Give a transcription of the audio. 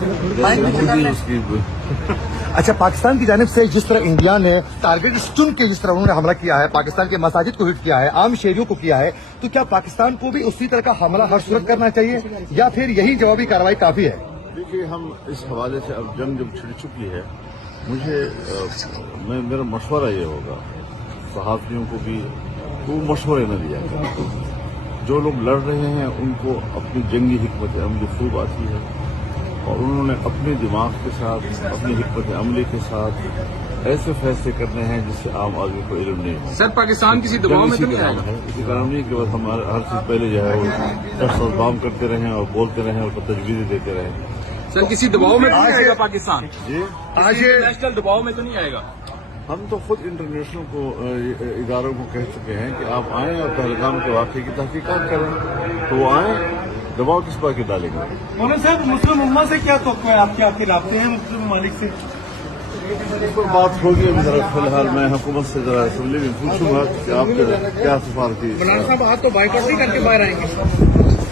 اچھا، پاکستان کی جانب سے جس طرح انڈیا نے ٹارگٹ چن کے جس طرح انہوں نے حملہ کیا ہے، پاکستان کے مساجد کو ہٹ کیا ہے، عام شہریوں کو کیا ہے، تو کیا پاکستان کو بھی اسی طرح کا حملہ ہر صورت کرنا چاہیے یا پھر یہی جوابی کارروائی کافی ہے؟ دیکھیے، ہم اس حوالے سے اب جنگ جب چھڑ چکی ہے، میرا مشورہ یہ ہوگا صحافیوں کو بھی وہ مشورے نہ دیا کریں. جو لوگ لڑ رہے ہیں ان کو اپنی جنگی حکمت عملی خوب آتی ہے اور انہوں نے اپنے دماغ کے ساتھ، اپنی حکمت عملی کے ساتھ ایسے فیصلے کرنے ہیں جس سے عام آدمی کو علم نہیں ہو. سر، پاکستان کسی دباؤ میں تو نہیں آئے گا؟ اسی کام نہیں کہ بس ہمارا ہر چیز پہلے جو ہے وہ ٹیکس بام کرتے رہیں اور بولتے رہیں اور تجویزیں دیتے رہیں. سر، کسی دباؤ میں تو نہیں آئے گا پاکستان؟ جی، آج انٹرنیشنل دباؤ میں تو نہیں آئے گا؟ ہم تو خود انٹرنیشنل کو اداروں کو کہہ چکے ہیں کہ آپ آئیں اور پہلگام کے واقعے کی تحقیقات کریں، تو وہ آئیں. دباؤ کس بات کی ڈالیں گے؟ مولانا صاحب، مسلم امہ سے کیا توقع ہے آپ کے رابطے ہیں مسلم ممالک سے؟ اس پر بات ہوگی. ابھی ذرا فی الحال میں حکومت سے ذرا اسمبلی میں پوچھوں گا کہ آپ کیا سفارتی. مولانا صاحب، آج تو بائیکاٹ نہیں کر کے باہر آئیں گے؟